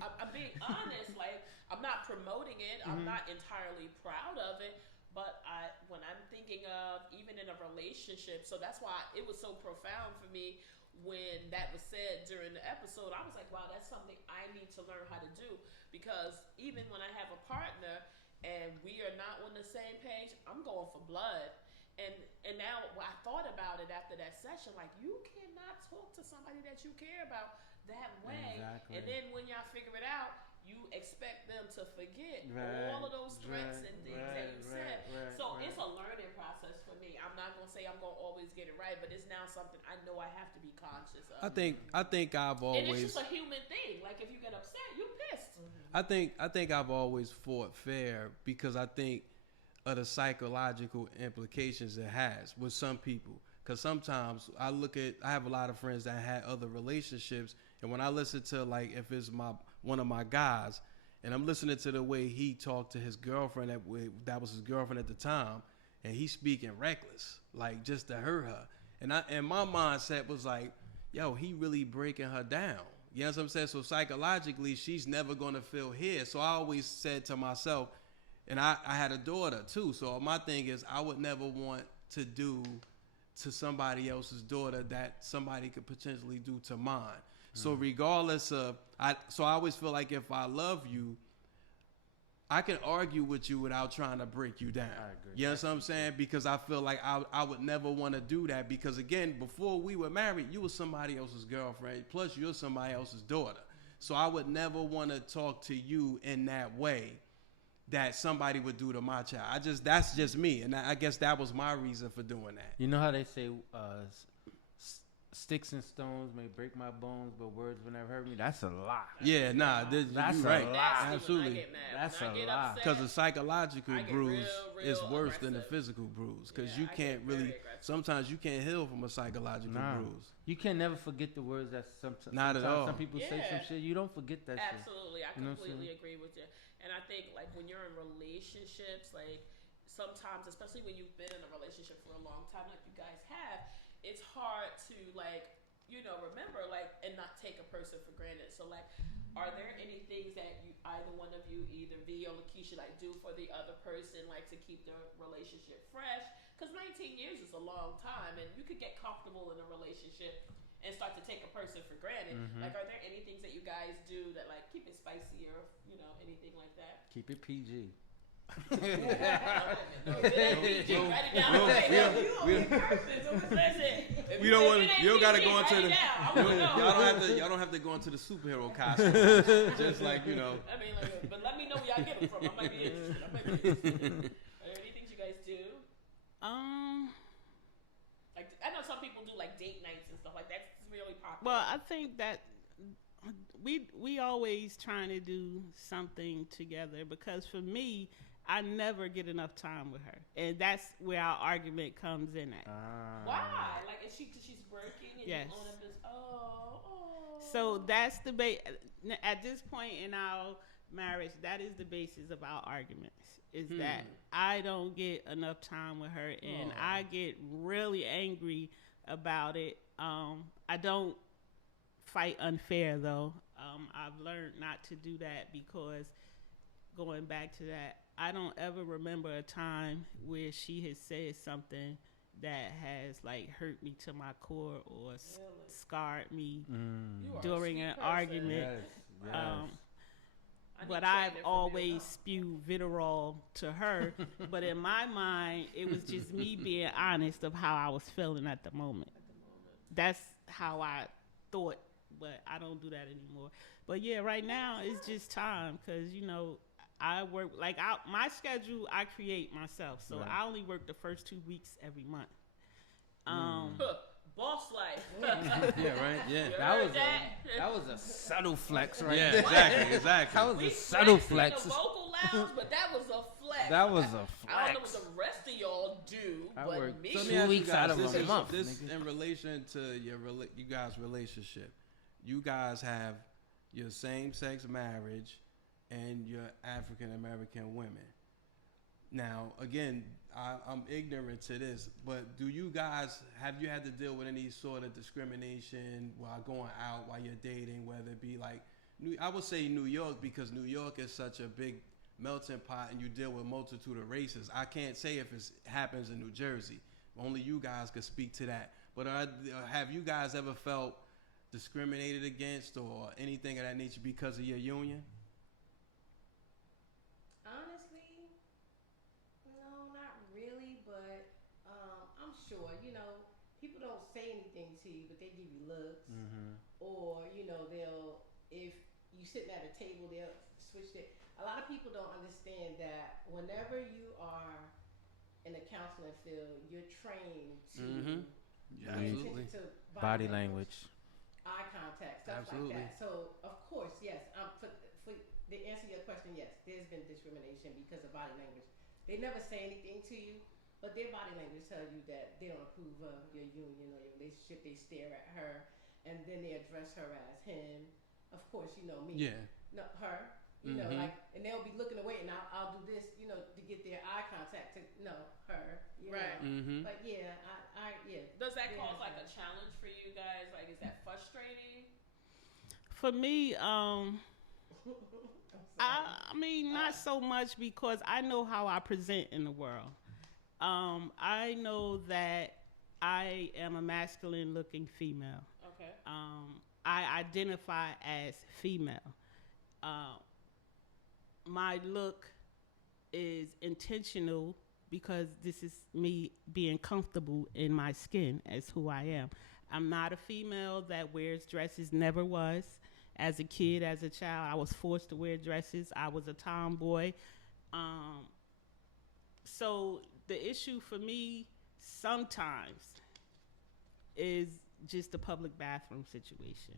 I'm being honest. Like, I'm not promoting it. I'm not entirely proud of it. But when I'm thinking of even in a relationship, so that's why it was so profound for me when that was said during the episode. I was like, wow, that's something I need to learn how to do, because even when I have a partner and we are not on the same page, I'm going for blood. And now I thought about it after that session, like, you cannot talk to somebody that you care about that way. Exactly. And then when y'all figure it out, you expect them to forget Right, all of those threats right, and things right, that you said. right, So right. it's a learning process for me. I'm not gonna say I'm gonna always get it right, but it's now something I know I have to be conscious of. I think I've always. And it's just a human thing. Like if you get upset, you pissed. I think I've always fought fair because I think of the psychological implications it has with some people. Because sometimes I have a lot of friends that had other relationships, and when I listen to, like, if it's one of my guys, and I'm listening to the way he talked to his girlfriend that was his girlfriend at the time, and he's speaking reckless, like just to hurt her, and my mindset was like, yo, he really breaking her down. You know what I'm saying? So psychologically, she's never gonna feel here. So I always said to myself, and I had a daughter too. So my thing is, I would never want to do to somebody else's daughter that somebody could potentially do to mine. So regardless of, I always feel like if I love you, I can argue with you without trying to break you down. I agree. You know what I'm saying? Because I feel like I would never want to do that, because again, before we were married, you were somebody else's girlfriend, plus you're somebody else's daughter. So I would never want to talk to you in that way that somebody would do to my child. That's just me, and I guess that was my reason for doing that. You know how they say sticks and stones may break my bones, but words will never hurt me? That's a lie. Yeah, nah, That's you're a right. lie. Absolutely. That's When I a get lie. upset, Because the psychological I get bruise real is worse than the aggressive. physical bruise. Because Yeah, you I can't get very really, aggressive. sometimes you can't heal from a psychological bruise. You can never forget the words that sometimes Not at all. some people say Yeah. some shit. You don't forget that shit. Absolutely, I You know what I'm completely saying? agree with you. And I think, like, when you're in relationships, like, sometimes, especially when you've been in a relationship for a long time, like you guys have, it's hard to, like, you know, remember, like, and not take a person for granted. So, like, are there any things that either one of you, either Vee or Lakesia, like, do for the other person, like, to keep the relationship fresh? Because 19 years is a long time, and you could get comfortable in a relationship and start to take a person for granted. Mm-hmm. Like, are there any things that you guys do that, like, keep it spicy or, you know, anything like that? Keep it PG. No, write it down. Listen, We don't want. You don't gotta go into write the. it down. Y'all don't have to go into the superhero costume. Just like, you know. I mean, like, but let me know where y'all get them from. I might be interested. Are there any things you guys do? Like, I know some people do, like, date nights and stuff like that. It's really popular. Well, I think that we always trying to do something together, because for me, I never get enough time with her, and that's where our argument comes in at. Why? Like, is she, 'cause she's working and Yes. you own up this? So that's the at this point in our marriage, that is the basis of our arguments, is that I don't get enough time with her, and I get really angry about it. I don't fight unfair, though. I've learned not to do that, because going back to that, I don't ever remember a time where she has said something that has, like, hurt me to my core or scarred me You are a during sweet an person. argument. Yes. I need But training I've from you, always huh? spewed vitriol to her. But in my mind, it was just me being honest of how I was feeling at the moment. That's how I thought, but I don't do that anymore. But yeah, right now it's just time, because, you know, I work, like, my schedule I create myself. So Right. I only work the first 2 weeks every month. Boss life. Yeah, right. Yeah. That was a subtle flex, right? Yeah. there. Exactly. That was We a subtle flexed in flex. the vocal lounge, but that was a flex. That was a I don't know flex. what the rest of y'all do, I but work me. So let me 2 ask you weeks out guys, of a month, This nigga. in relation to you guys' relationship. You guys have your same-sex marriage and your African American women. Now, again, I'm ignorant to this, but have you had to deal with any sort of discrimination while going out, while you're dating, whether it be like, I would say New York, because New York is such a big melting pot and you deal with a multitude of races. I can't say if it happens in New Jersey. Only you guys could speak to that. But have you guys ever felt discriminated against or anything of that nature because of your union? Honestly, no, not really, but I'm sure, you know, people don't say anything to you, but they give you looks, or if you sitting at a table, they'll switch it. A lot of people don't understand that whenever you are in the counseling field, you're trained to Yeah, pay absolutely. attention to Body language. eye contact, stuff Absolutely. like that. So of course, yes, for to answer your question, yes, there's been discrimination because of body language. They never say anything to you, but their body language tells you that they don't approve of your union or your relationship. They stare at her, and then they address her as him. Of course, me. Yeah. No, her. And they'll be looking away, and I'll do this, to get their eye contact to her. Right. But yeah, yeah. Does that cause like a challenge for you guys? Like, is that frustrating? For me, I mean, not so much because I know how I present in the world. I know that I am a masculine looking female. Okay. I identify as female. My look is intentional because this is me being comfortable in my skin as who I am. I'm not a female that wears dresses, never was. As a kid, as a child, I was forced to wear dresses. I was a tomboy. So the issue for me sometimes is just the public bathroom situation.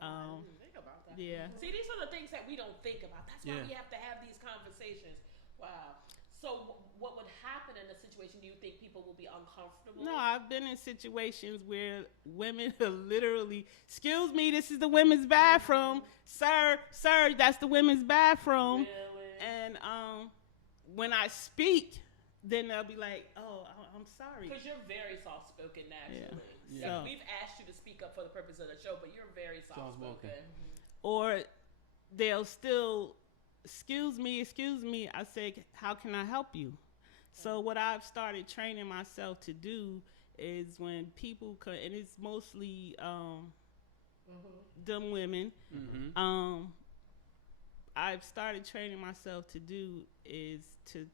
I didn't think about that. Yeah. See, these are the things that we don't think about. That's why we have to have these conversations. Wow. So what would happen in a situation? Do you think people will be uncomfortable? No, I've been in situations where women are literally, excuse me, this is the women's bathroom. Sir, that's the women's bathroom. Really? And when I speak, then they'll be like, oh, I'm sorry. Because you're very soft-spoken naturally. Yeah. So we've asked you to speak up for the purpose of the show, but you're very soft-spoken. Or they'll still, excuse me. I say, how can I help you? So what I've started training myself to do is when people come, and it's mostly dumb women, I've started training myself to do is to,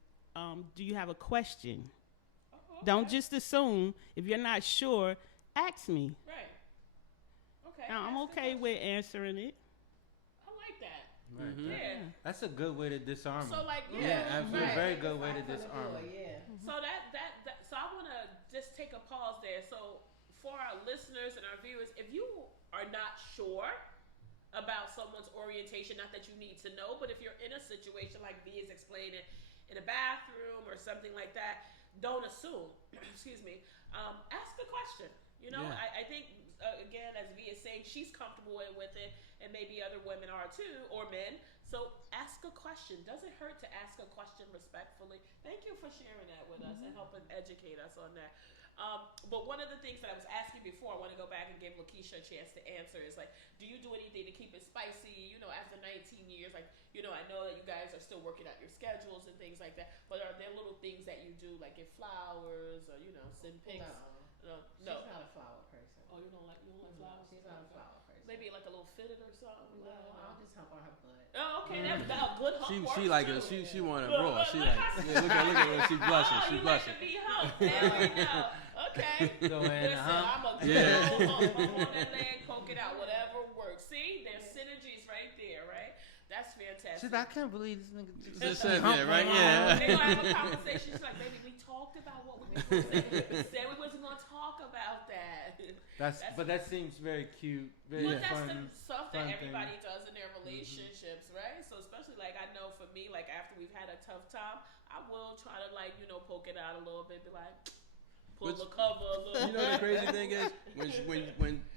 do you have a question? Oh, okay. Don't just assume. If you're not sure, ask me. Right. Okay. Now, I'm Ask the okay question. with answering it. I like that. Right. Yeah. That's a good way to disarm So them. like absolutely. right. Very good way to disarm them. Yeah. So so I want to just take a pause there. So for our listeners and our viewers, if you are not sure about someone's orientation, not that you need to know, but if you're in a situation like Vee is explaining in a bathroom or something like that, don't assume. Excuse me. Ask the question. I think, again, as Vee is saying, she's comfortable with it, and maybe other women are too, or men. So ask a question. Doesn't hurt to ask a question respectfully. Thank you for sharing that with us and helping educate us on that. But one of the things that I was asking before, I want to go back and give Lakesia a chance to answer, is like, do you do anything to keep it spicy? After 19 years, I know that you guys are still working out your schedules and things like that, but are there little things that you do, like get flowers or, send pics? No. She's not a flower person. Oh, you don't like flowers? She's not a flower person. Maybe like a little fitted or something? No, I'll just hump on her butt. Oh, okay, that's a good hump. She like it. She want it raw. She like. Look at her. She blushing. Oh, She you blushing. like to be humped. Now we know. Okay. Go ahead and Listen, hump. I'm a good hump. I'm on that leg, poke it out, whatever works. See, there's synergies right there, right? That's fantastic. Shit, I can't believe this nigga Just said that, right? Yeah. They're gonna have a conversation. She's like, baby, we talked about what we were going to say. We said we wasn't gonna talk about that. But that seems very cute, very But fun. that's the stuff that fun everybody thing. does in their relationships, right? So especially like I know for me, like after we've had a tough time, I will try to poke it out a little bit, be like, pull the cover a little. You know the crazy thing is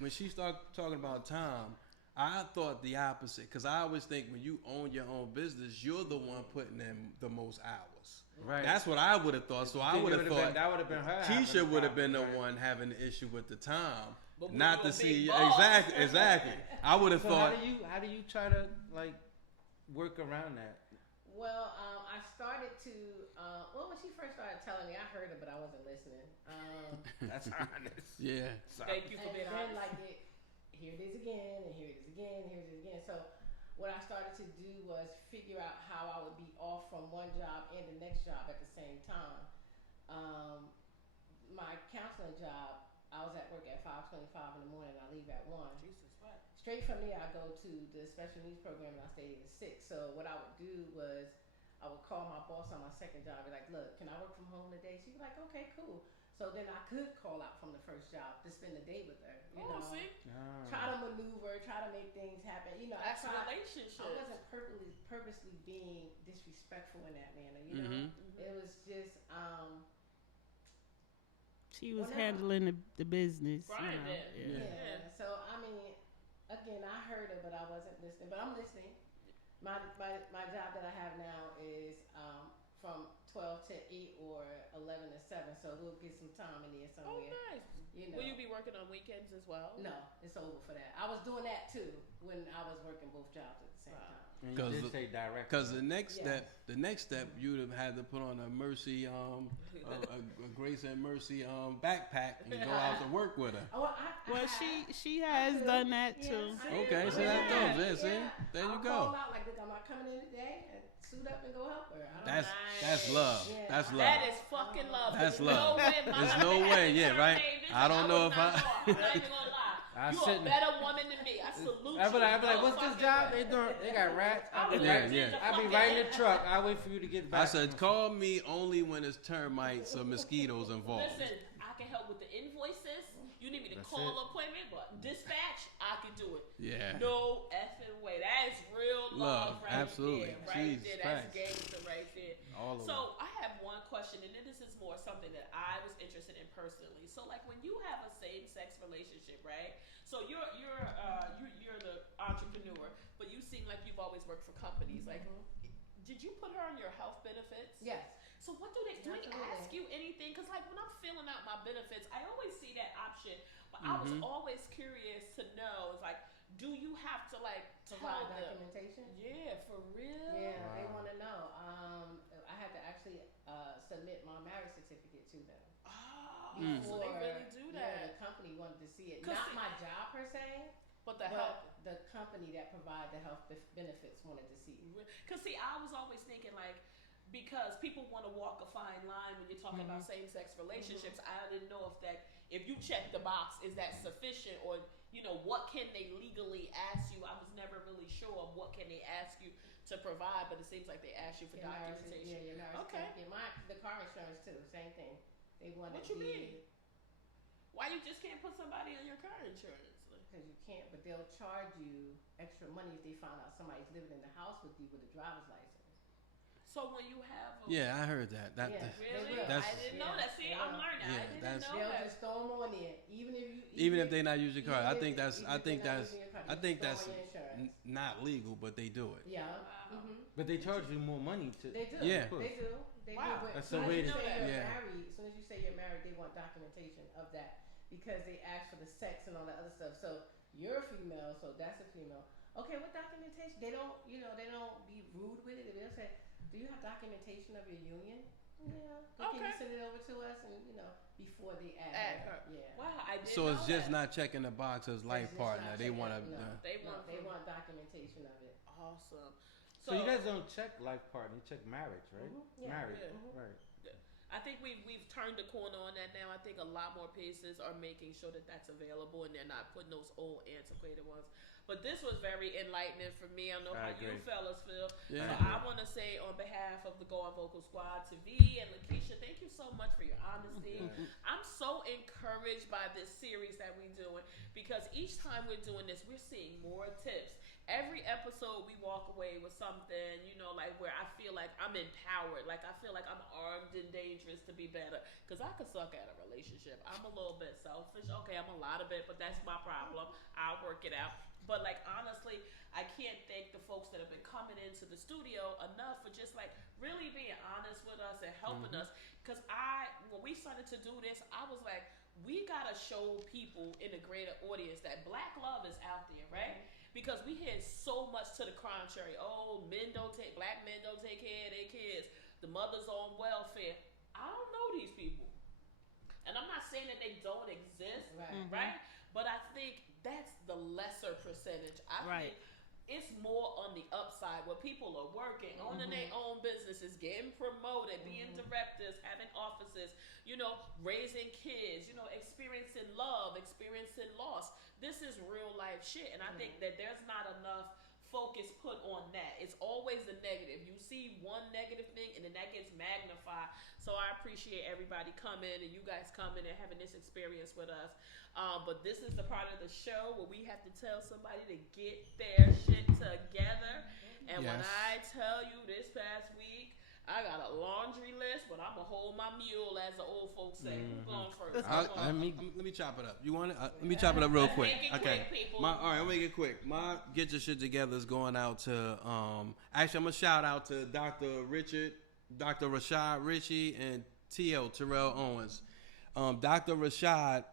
when she started talking about time, I thought the opposite, because I always think when you own your own business, you're the one putting in the most hours. Right. That's what I would have thought. So I would have thought that would have been her. Keisha would have been the right. one having the issue with the time, But when not you're to a big see boss. exactly. I would have So thought. how do you try to work around that? Well, I started to. When she first started telling me, I heard it, but I wasn't listening. That's honest. Yeah. Thank you for And being then honest. here it is again, and here it is again, and here it is again. So what I started to do was figure out how I would be off from one job and the next job at the same time. My counseling job, I was at work at 5:25 in the morning. I leave at 1. Jesus, what? Straight from there, I go to the special needs program and I stayed at 6. So what I would do was I would call my boss on my second job, be like, look, can I work from home today? She'd be like, okay, cool. So then I could call out from the first job to spend the day with her. You know, See? try to maneuver, try to make things happen. You know, That's relationships. I wasn't purposely being disrespectful in that manner. You know, it was just. She was handling the business. Brian you know. did. Yeah. So I mean, again, I heard her, but I wasn't listening. But I'm listening. My job that I have now is from 12 to 8 or 11 to 7. So we'll get some time in there somewhere. Oh, nice. You know. Will you be working on weekends as well? No, it's over for that. I was doing that too when I was working both jobs at the same time. And you did say direct. Because the next step, you'd have had to put on a mercy, a grace and mercy backpack and go out to work with her. Well, she has done that too. Okay, so that goes. See, there you I'll go. call out like, look, I'm not coming in today, and suit up and go help her. That's love. Yeah. That's love. That is fucking love. That's There's love. No way There's no way, yeah, right? I don't know if I'm not even gonna lie. You a better woman than me. I salute you. I be like, what's this job they doing? They got rats. I be right in the truck. I wait for you to get back. I said, call me only when it's termites or mosquitoes involved. Listen, I can help with the invoices. You need me to call an appointment, but dispatch, I can do it. Yeah. No effing way. That is real love right absolutely. there. Right Jesus there. That's Christ. gangster right there. All of So I have one question, and then this is more something that I was interested in personally. So like when you have a same-sex relationship, right? So you're the entrepreneur, but you seem like you've always worked for companies. Like, did you put her on your health benefits? Yes. So what do they ask you anything? Because like when I'm filling out my benefits, I always see that option, but I was always curious to know. It's like, do you have to like provide tell them? documentation? Yeah, for real. Yeah, they want to know. I had to actually submit my marriage certificate to them. Oh, so they really do that. Yeah, the company wanted to see it. Not my job per se. But health. The company that provide the health benefits wanted to see it. Because see, I was always thinking like, because people want to walk a fine line when you're talking about same-sex relationships. I didn't know if you check the box, is that sufficient, or you know, what can they legally ask you? I was never really sure of what can they ask you to provide, but it seems like they ask you for documentation. Yeah, your marriage. Okay. The car insurance too, same thing. They wanted. What you mean? Why you just can't put somebody on your car insurance? Because you can't, but they'll charge you extra money if they find out somebody's living in the house with you with a driver's license. So when you have I heard that. Really? That's, I didn't know that. See, I'm learning. I didn't know they'll that. just throw them on there, even if they're not using your car. I think that's not legal, but they do it. Yeah. Wow. But they charge you more money to. They do. Yeah. They do. Wow. But That's as soon the way as you to say you're Yeah. married, as soon as you say you're married, they want documentation of that because they ask for the sex and all that other stuff. So you're a female, so that's a female. Okay, what documentation? They don't be rude with it. They'll say, do you have documentation of your union? Yeah. Can you send it over to us? And before they add her. Yeah. Wow, I didn't So know it's just that. not checking the box as life partner. They want to. They want documentation of it. Awesome. So you guys don't check life partner, you check marriage, right? Yeah. Marriage, Yeah. right? I think we've turned the corner on that now. I think a lot more places are making sure that that's available and they're not putting those old antiquated ones. But this was very enlightening for me. I don't know how you fellas feel. Yeah. So I want to say on behalf of the Go On Vocal Squad to Vee and Lakesia, thank you so much for your honesty. I'm so encouraged by this series that we're doing because each time we're doing this, we're seeing more tips. Every episode we walk away with something, like where I feel like I'm empowered. Like I feel like I'm armed and dangerous to be better. Because I could suck at a relationship. I'm a little bit selfish. Okay, I'm a lot of it, but that's my problem. I'll work it out. But like honestly, I can't thank the folks that have been coming into the studio enough for just like really being honest with us and helping us. Because when we started to do this, I was like, we gotta show people in the greater audience that black love is out there, right? Because we hear so much to the contrary. Oh, black men don't take care of their kids. The mother's on welfare. I don't know these people. And I'm not saying that they don't exist, right? But I think that's the lesser percentage. I think it's more on the upside where people are working, owning their own businesses, getting promoted, being directors, having offices, you know, raising kids, you know, experiencing love, experiencing loss. This is real life shit. And I think that there's not enough focus put on that. It's always the negative. You see one negative thing and then that gets magnified. So I appreciate everybody coming and you guys coming and having this experience with us. But this is the part of the show where we have to tell somebody to get their shit together. And when I tell you this past week, I got a laundry list, but I'm going to hold my mule, as the old folks say. Who's going first? Let me chop it up. You want it? Let me chop it up real quick. Make it quick, people. All right, I'll make it quick. My Get Your Shit Together is going out to, actually, I'm going to shout out to Dr. Rashad Ritchie, and T.O. Terrell Owens. Dr. Rashad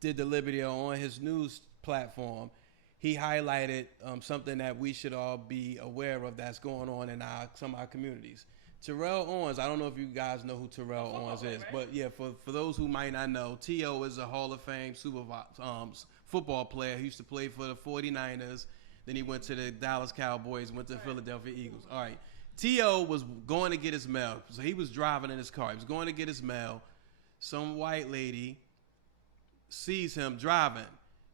did the video on his news platform. He highlighted something that we should all be aware of that's going on in some of our communities. Terrell Owens, I don't know if you guys know who Terrell Owens is, right? But yeah, for those who might not know, T.O. is a Hall of Fame football player. He used to play for the 49ers. Then he went to the Dallas Cowboys, went to the Philadelphia Eagles. All right. T.O. was going to get his mail. So he was driving in his car. He was going to get his mail. Some white lady sees him driving.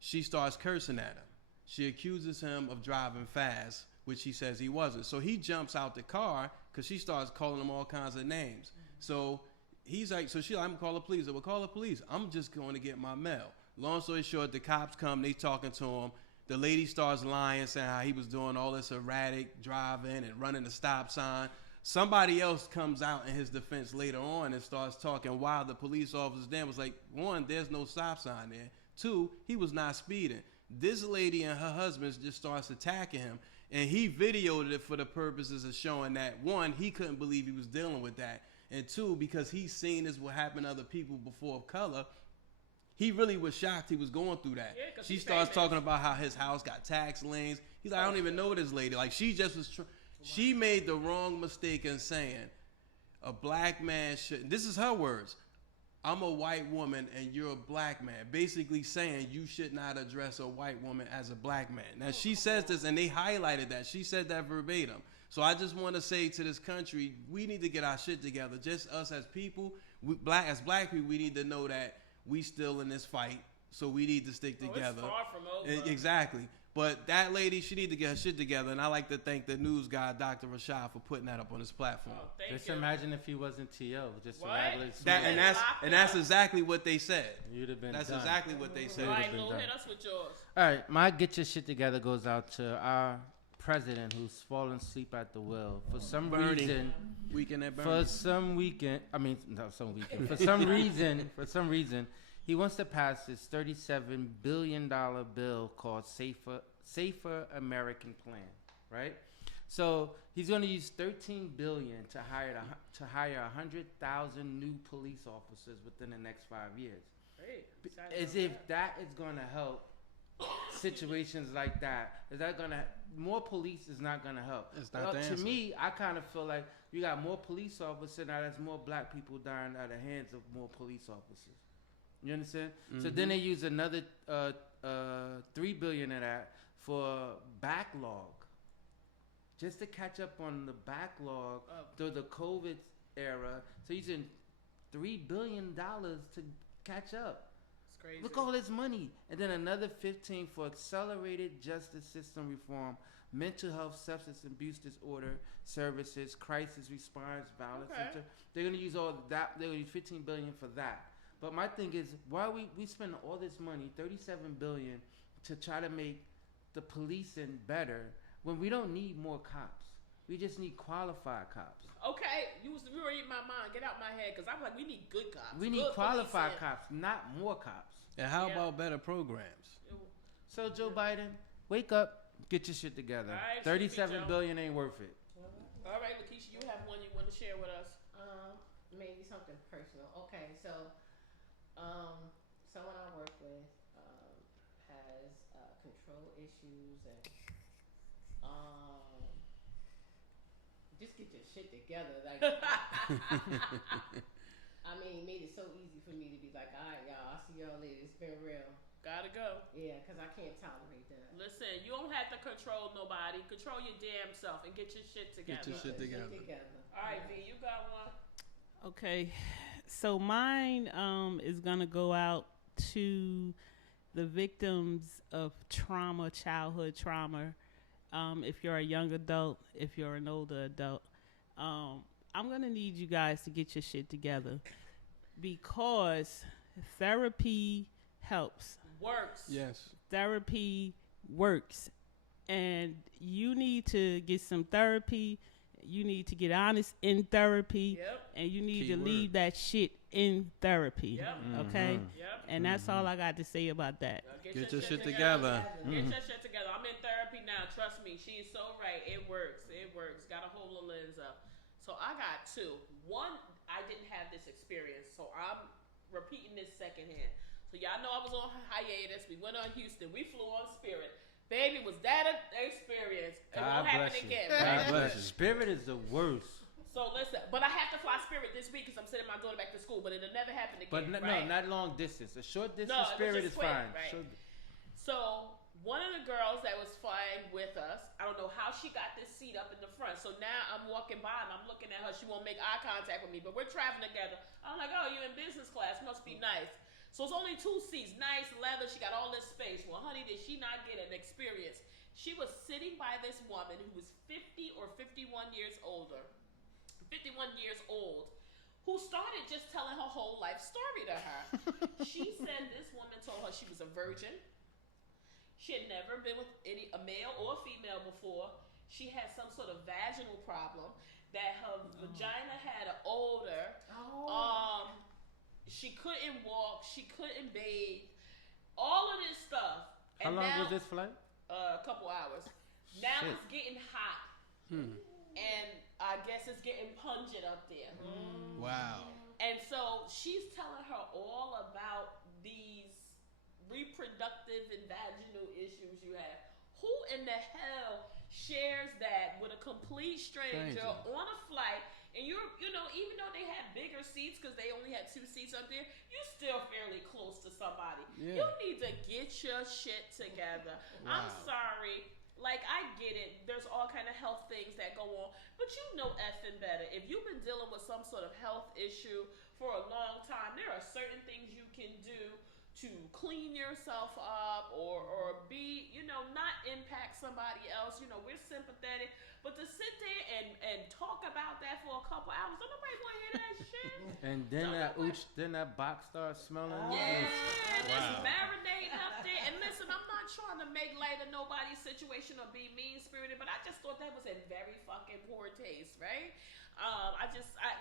She starts cursing at him. She accuses him of driving fast, which he says he wasn't. So he jumps out the car because she starts calling him all kinds of names. So he's like, I'm going to call the police. Well, call the police. I'm just going to get my mail. Long story short, the cops come, they talking to him. The lady starts lying, saying how he was doing all this erratic driving and running the stop sign. Somebody else comes out in his defense later on and starts talking while the police officer then was like, one, there's no stop sign there. Two, he was not speeding. This lady and her husband just starts attacking him, and he videoed it for the purposes of showing that, one, he couldn't believe he was dealing with that, and two, because he's seen this what happened to other people before of color, he really was shocked he was going through that. Yeah, she starts talking about how his house got tax liens. He's like, I don't even know this lady. Like, she just was she made the wrong mistake in saying a black man should, this is her words, I'm a white woman and you're a black man. Basically saying you should not address a white woman as a black man. Now, she says this, and they highlighted that. She said that verbatim. So I just want to say to this country, we need to get our shit together. Just us as people, as black people, we need to know that we still in this fight. So we need to stick together. It's far from over. Exactly. But that lady, she need to get her shit together. And I like to thank the news guy, Dr. Rashad, for putting that up on his platform. Oh, just imagine if he wasn't T.O. Just that's exactly what they said. You'd have been That's done. Exactly what they said. All right, Lou, hit us with yours. All right, my Get Your Shit Together goes out to our president who's fallen asleep at the wheel. For some reason, for some reason, he wants to pass this $37 billion bill called Safer American Plan, right? So he's going to use $13 billion to hire 100,000 new police officers within the next 5 years. Great. As if that is going to help situations like that. Is that going to more police is not going to help? It's not the answer. To me, I kind of feel like you got more police officers now. There's more black people dying at the hands of more police officers. You understand? Mm-hmm. So then they use another $3 billion of that for backlog, just to catch up on the backlog through the COVID era. So using $3 billion to catch up. It's crazy. Look all this money, and then another 15 for accelerated justice system reform, mental health, substance abuse disorder services, crisis response, violence center. They're gonna use all that. They're gonna use $15 billion for that. But my thing is, why we spend all this money, $37 billion, to try to make the policing better when we don't need more cops? We just need qualified cops. Okay, you were in my mind. Get out my head, because I'm like, we need good cops. We need qualified cops, not more cops. And how about better programs? So Joe Biden, wake up, get your shit together. Right, $37 billion ain't worth it. All right, Lakesia, you have one you want to share with us? Maybe something personal. Okay, so someone I work with has control issues and just get your shit together. Like, I mean, made it so easy for me to be like, all right, y'all, I'll see y'all later. It's been real. Gotta go. Yeah, because I can't tolerate that. Listen, you don't have to control nobody. Control your damn self and get your shit together. Get your shit together. All right, V, you got one. Okay, so mine is gonna go out to the victims of trauma, childhood trauma. If you're a young adult, if you're an older adult, I'm gonna need you guys to get your shit together because therapy helps. Works. Yes. Therapy works, and you need to get some therapy. You need to get honest in therapy, and you need to leave that shit in therapy. Okay, and that's all I got to say about that. Get your shit together. Get your shit together. I'm in therapy now. Trust me, she's so right. It works. It works. Got to hold the lens up. So I got two. One, I didn't have this experience, so I'm repeating this secondhand. So y'all know I was on hiatus. We went on Houston. We flew on Spirit. Baby, was that an experience? It won't happen again. God bless you. Spirit is the worst. So listen, but I have to fly Spirit this week because I'm sending my daughter back to school. But it'll never happen again. But no, not long distance. A short distance Spirit is quick, fine. Right? So one of the girls that was flying with us, I don't know how she got this seat up in the front. So now I'm walking by and I'm looking at her. She won't make eye contact with me, but we're traveling together. I'm like, oh, you're in business class. Must be nice. So it's only 2 seats, nice leather. She got all this space. Well, honey, did she not get an experience? She was sitting by this woman who was 50 or 51 years older, 51 years old, who started just telling her whole life story to her. She said this woman told her she was a virgin. She had never been with a male or a female before. She had some sort of vaginal problem, that her vagina had an odor. She couldn't walk. She couldn't bathe. All of this stuff. How long was this flight? A couple hours. Now it's getting hot. And I guess it's getting pungent up there. Wow. And so she's telling her all about these reproductive and vaginal issues you have. Who in the hell shares that with a complete stranger on a flight? And you know, even though they had bigger seats because they only had 2 seats up there, you still fairly close to somebody. Yeah. You need to get your shit together. Wow. I'm sorry. Like, I get it. There's all kind of health things that go on. But you know effing better. If you've been dealing with some sort of health issue for a long time, there are certain things you can do to clean yourself up or be, you know, not impact somebody else. You know, we're sympathetic. But to sit there and talk about that for a couple hours, don't nobody want to hear that shit. And then that box starts smelling. Yeah, just marinating up there. And listen, I'm not trying to make light of nobody's situation or be mean-spirited, but I just thought that was in very fucking poor taste, right?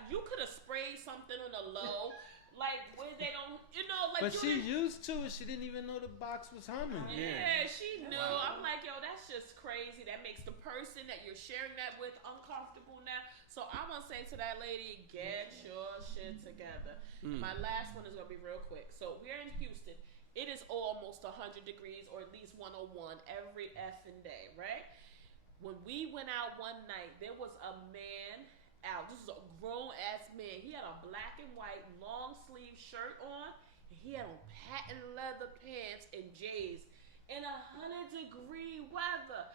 You could have sprayed something on the low. Like, where they don't, you know, like. But she used to it. She didn't even know the box was humming. Yeah, she knew. Wow. I'm like, yo, that's just crazy. That makes the person that you're sharing that with uncomfortable now. So I want to say to that lady, get your shit together. My last one is going to be real quick. So we're in Houston. It is almost 100 degrees or at least 101 every effing day, right? When we went out one night, there was a man out. This is a grown-ass man. He had a black and white long-sleeve shirt on, and he had on patent leather pants and J's in 100-degree weather.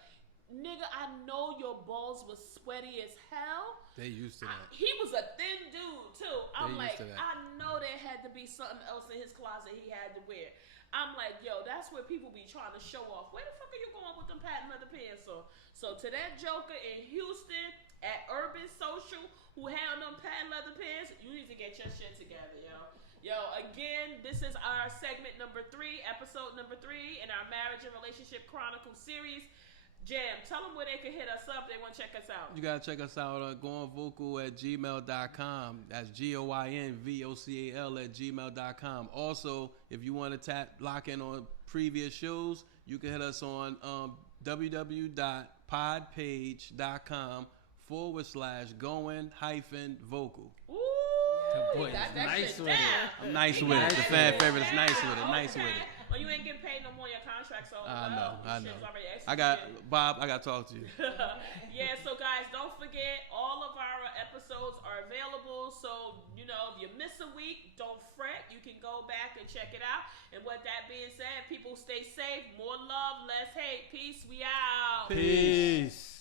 Nigga, I know your balls was sweaty as hell. They used to that. He was a thin dude, too. I'm like, used to that. I know there had to be something else in his closet he had to wear. I'm like, yo, that's where people be trying to show off. Where the fuck are you going with them patent leather pants on? So to that joker in Houston at Urban Social who had on them patent leather pants, you need to get your shit together, yo. Yo, again, this is our segment number 3, episode number 3 in our Marriage and Relationship Chronicles series. Jam, tell them where they can hit us up. They want to check us out. You got to check us out on goingvocal@gmail.com. That's GOINVOCAL@gmail.com. Also, if you want to lock in on previous shows, you can hit us on www.podpage.com/going-vocal. Ooh, boy, that nice shit with down. it. I'm nice with it. The fan favorite is nice with it. Nice with it. Well, you ain't getting paid no more. Your contract's over. I know. Already I got Bob. I got to talk to you. Yeah. So guys, don't forget all of our episodes are available. So if you miss a week, don't fret. You can go back and check it out. And with that being said, people stay safe. More love, less hate. Peace. We out. Peace.